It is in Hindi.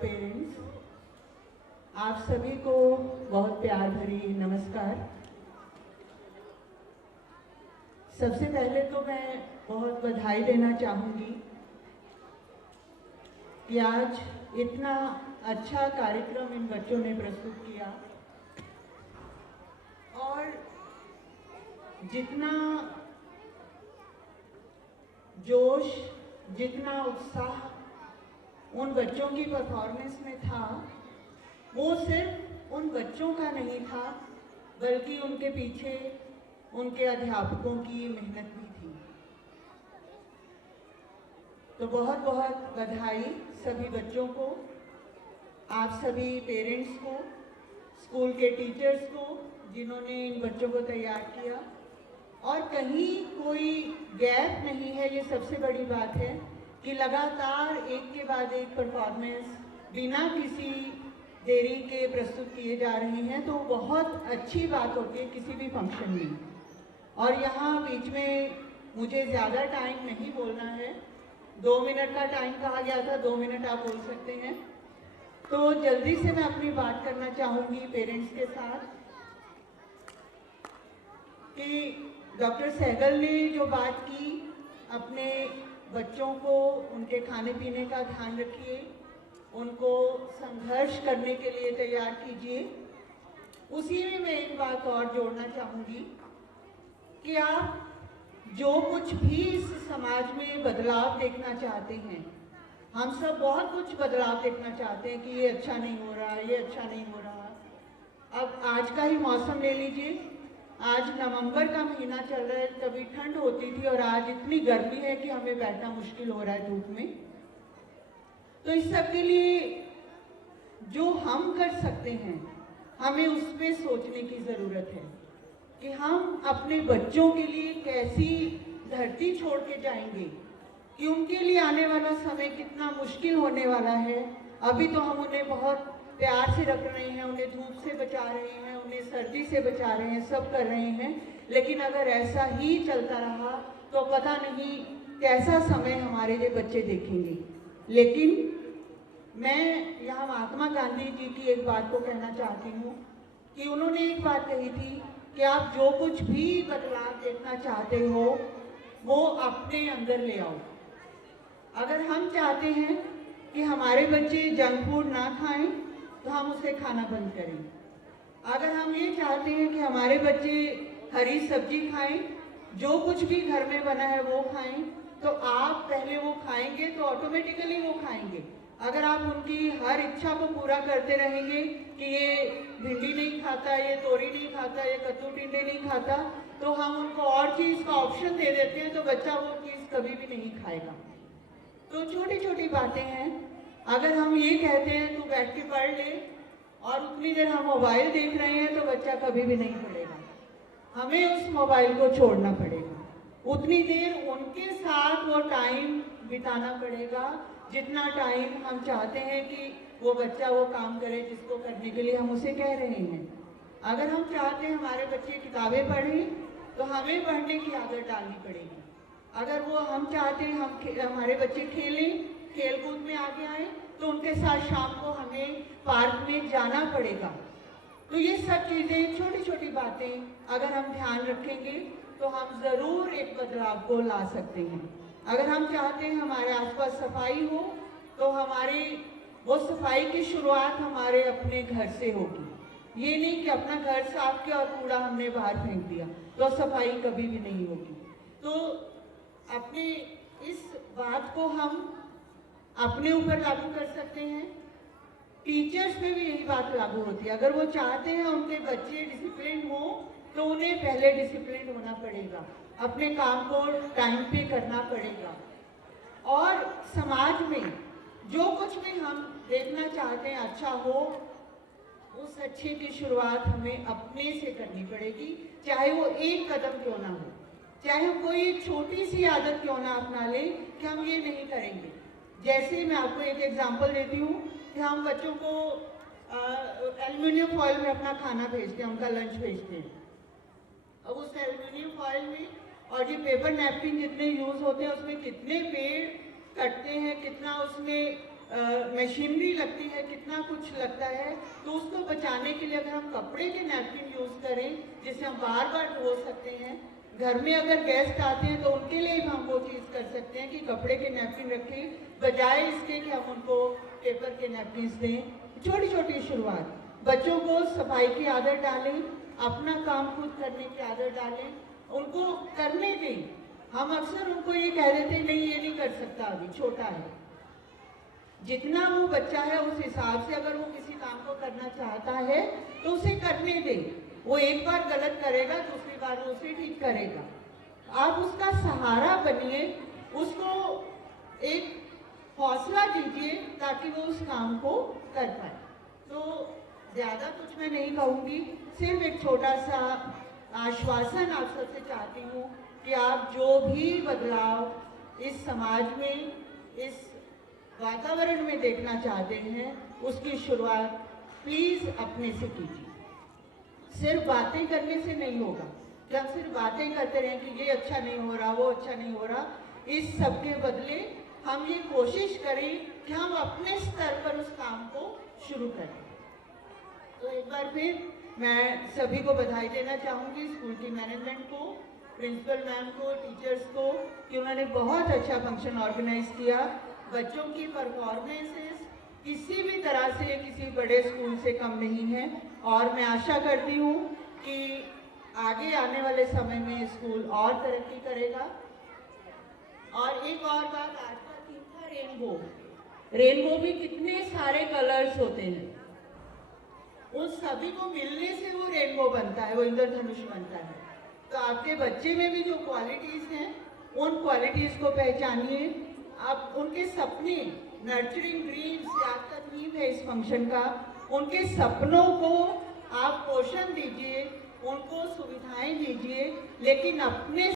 पेरेंट्स, आप सभी को बहुत प्यार भरी नमस्कार। सबसे पहले तो मैं बहुत बधाई देना चाहूँगी कि आज इतना अच्छा कार्यक्रम इन बच्चों ने प्रस्तुत किया और जितना जोश, जितना उत्साह उन बच्चों की परफॉर्मेंस में था, वो सिर्फ उन बच्चों का नहीं था बल्कि उनके पीछे उनके अध्यापकों की मेहनत भी थी। तो बहुत बहुत बधाई सभी बच्चों को, आप सभी पेरेंट्स को, स्कूल के टीचर्स को जिन्होंने इन बच्चों को तैयार किया। और कहीं कोई गैप नहीं है, ये सबसे बड़ी बात है कि लगातार एक के बाद एक परफॉर्मेंस बिना किसी देरी के प्रस्तुत किए जा रहे हैं, तो बहुत अच्छी बात होती है किसी भी फंक्शन में। और यहाँ बीच में मुझे ज़्यादा टाइम नहीं बोलना है, 2 मिनट का टाइम कहा गया था, 2 मिनट आप बोल सकते हैं। तो जल्दी से मैं अपनी बात करना चाहूँगी पेरेंट्स के साथ कि डॉक्टर सहगल ने जो बात की, अपने बच्चों को उनके खाने पीने का ध्यान रखिए, उनको संघर्ष करने के लिए तैयार कीजिए। उसी में मैं एक बात और जोड़ना चाहूँगी कि आप जो कुछ भी इस समाज में बदलाव देखना चाहते हैं, हम सब बहुत कुछ बदलाव देखना चाहते हैं कि ये अच्छा नहीं हो रहा, ये अच्छा नहीं हो रहा। अब आज का ही मौसम ले लीजिए, आज नवंबर का महीना चल रहा है, कभी ठंड होती थी और आज इतनी गर्मी है कि हमें बैठना मुश्किल हो रहा है धूप में। तो इस सब के लिए जो हम कर सकते हैं, हमें उस पर सोचने की ज़रूरत है कि हम अपने बच्चों के लिए कैसी धरती छोड़ के जाएंगे, कि उनके लिए आने वाला समय कितना मुश्किल होने वाला है। अभी तो हम उन्हें बहुत प्यार से रख रहे हैं, उन्हें धूप से बचा रहे हैं, उन्हें सर्दी से बचा रहे हैं, सब कर रहे हैं, लेकिन अगर ऐसा ही चलता रहा तो पता नहीं कैसा समय हमारे ये बच्चे देखेंगे। लेकिन मैं यहाँ महात्मा गांधी जी की एक बात को कहना चाहती हूँ कि उन्होंने एक बात कही थी कि आप जो कुछ भी बदलाव देखना चाहते हो वो अपने अंदर ले आओ। अगर हम चाहते हैं कि हमारे बच्चे जंक फूड ना खाएं तो हम उसे खाना बंद करें। अगर हम ये चाहते हैं कि हमारे बच्चे हरी सब्जी खाएं, जो कुछ भी घर में बना है वो खाएं, तो आप पहले वो खाएंगे तो ऑटोमेटिकली वो खाएंगे। अगर आप उनकी हर इच्छा को पूरा करते रहेंगे कि ये भिंडी नहीं खाता, ये तोरी नहीं खाता, ये कद्दू टिंडे नहीं खाता, तो हम उनको और चीज़ का ऑप्शन दे देते हैं तो बच्चा वो चीज़ कभी भी नहीं खाएगा। तो छोटी छोटी बातें हैं। अगर हम ये कहते हैं तू बैठ के पढ़ ले और उतनी देर हम मोबाइल देख रहे हैं, तो बच्चा कभी भी नहीं पढ़ेगा। हमें उस मोबाइल को छोड़ना पड़ेगा, उतनी देर उनके साथ वो टाइम बिताना पड़ेगा जितना टाइम हम चाहते हैं कि वो बच्चा वो काम करे जिसको करने के लिए हम उसे कह रहे हैं। अगर हम चाहते हैं हमारे बच्चे किताबें पढ़ें तो हमें पढ़ने की आदत डालनी पड़ेगी। अगर वो हम चाहते हैं हमारे बच्चे खेलें, खेल कूद में आगे आए, तो उनके साथ शाम को हमें पार्क में जाना पड़ेगा। तो ये सब चीज़ें, छोटी छोटी बातें अगर हम ध्यान रखेंगे तो हम ज़रूर एक बदलाव को ला सकते हैं। अगर हम चाहते हैं हमारे आसपास सफाई हो तो हमारी वो सफाई की शुरुआत हमारे अपने घर से होगी। ये नहीं कि अपना घर साफ किया और कूड़ा हमने बाहर फेंक दिया तो सफाई कभी भी नहीं होगी। तो अपने इस बात को हम अपने ऊपर लागू कर सकते हैं। टीचर्स पे भी यही बात लागू होती है। अगर वो चाहते हैं उनके बच्चे डिसिप्लिन हो तो उन्हें पहले डिसिप्लिन होना पड़ेगा, अपने काम को टाइम पे करना पड़ेगा। और समाज में जो कुछ भी हम देखना चाहते हैं अच्छा हो, उस अच्छे की शुरुआत हमें अपने से करनी पड़ेगी, चाहे वो एक कदम क्यों ना हो, चाहे हम कोई एक छोटी सी आदत क्यों ना अपना लें कि हम ये नहीं करेंगे। जैसे मैं आपको एक एग्जांपल देती हूँ कि हम बच्चों को एल्युमिनियम फॉइल में अपना खाना भेजते हैं, उनका लंच भेजते हैं। अब उस एल्युमिनियम फॉइल में और ये पेपर नैपकिन जितने यूज़ होते हैं उसमें कितने पेड़ कटते हैं, कितना उसमें मशीनरी लगती है, कितना कुछ लगता है, तो उसको बचाने के लिए अगर हम कपड़े के नैपकिन यूज़ करें जिसे हम बार बार धो सकते हैं, घर में अगर गेस्ट आते हैं तो उनके लिए हम वो चीज़ कर सकते हैं कि कपड़े के नैपकिन रखें बजाय इसके कि हम उनको पेपर के नैपकिन दें। छोटी छोटी शुरुआत, बच्चों को सफाई की आदत डालें, अपना काम खुद करने की आदत डालें, उनको करने दें। हम अक्सर उनको ये कह देते हैं नहीं ये नहीं कर सकता, अभी छोटा है। जितना वो बच्चा है उस हिसाब से अगर वो किसी काम को करना चाहता है तो उसे करने दें। वो एक बार गलत करेगा, दूसरी बार वो उसे ठीक करेगा। आप उसका सहारा बनिए, उसको एक हौसला दीजिए ताकि वो उस काम को कर पाए। तो ज़्यादा कुछ मैं नहीं कहूँगी, सिर्फ एक छोटा सा आश्वासन आप सबसे चाहती हूँ कि आप जो भी बदलाव इस समाज में, इस वातावरण में देखना चाहते हैं, उसकी शुरुआत प्लीज़ अपने से कीजिए। सिर्फ बातें करने से नहीं होगा। जब सिर्फ बातें करते रहें कि ये अच्छा नहीं हो रहा, वो अच्छा नहीं हो रहा, इस सब के बदले हम ये कोशिश करें कि हम अपने स्तर पर उस काम को शुरू करें। तो एक बार फिर मैं सभी को बधाई देना चाहूँगी, स्कूल की मैनेजमेंट को, प्रिंसिपल मैम को, टीचर्स को, कि उन्होंने बहुत अच्छा फंक्शन ऑर्गेनाइज किया। बच्चों की परफॉर्मेंसेस किसी भी तरह से किसी बड़े स्कूल से कम नहीं है और मैं आशा करती हूँ कि आगे आने वाले समय में स्कूल और तरक्की करेगा। और एक और बात, आज का थीम था रेनबो। रेनबो भी कितने सारे कलर्स होते हैं, उन सभी को मिलने से वो रेनबो बनता है, वो इंद्रधनुष बनता है। तो आपके बच्चे में भी जो क्वालिटीज़ हैं उन क्वालिटीज़ को पहचानिए। आप उनके सपने, नर्चरिंग ड्रीम्स आज का थीम है इस फंक्शन का, उनके सपनों को आप पोषण दीजिए, उनको सुविधाएं दीजिए, लेकिन अपने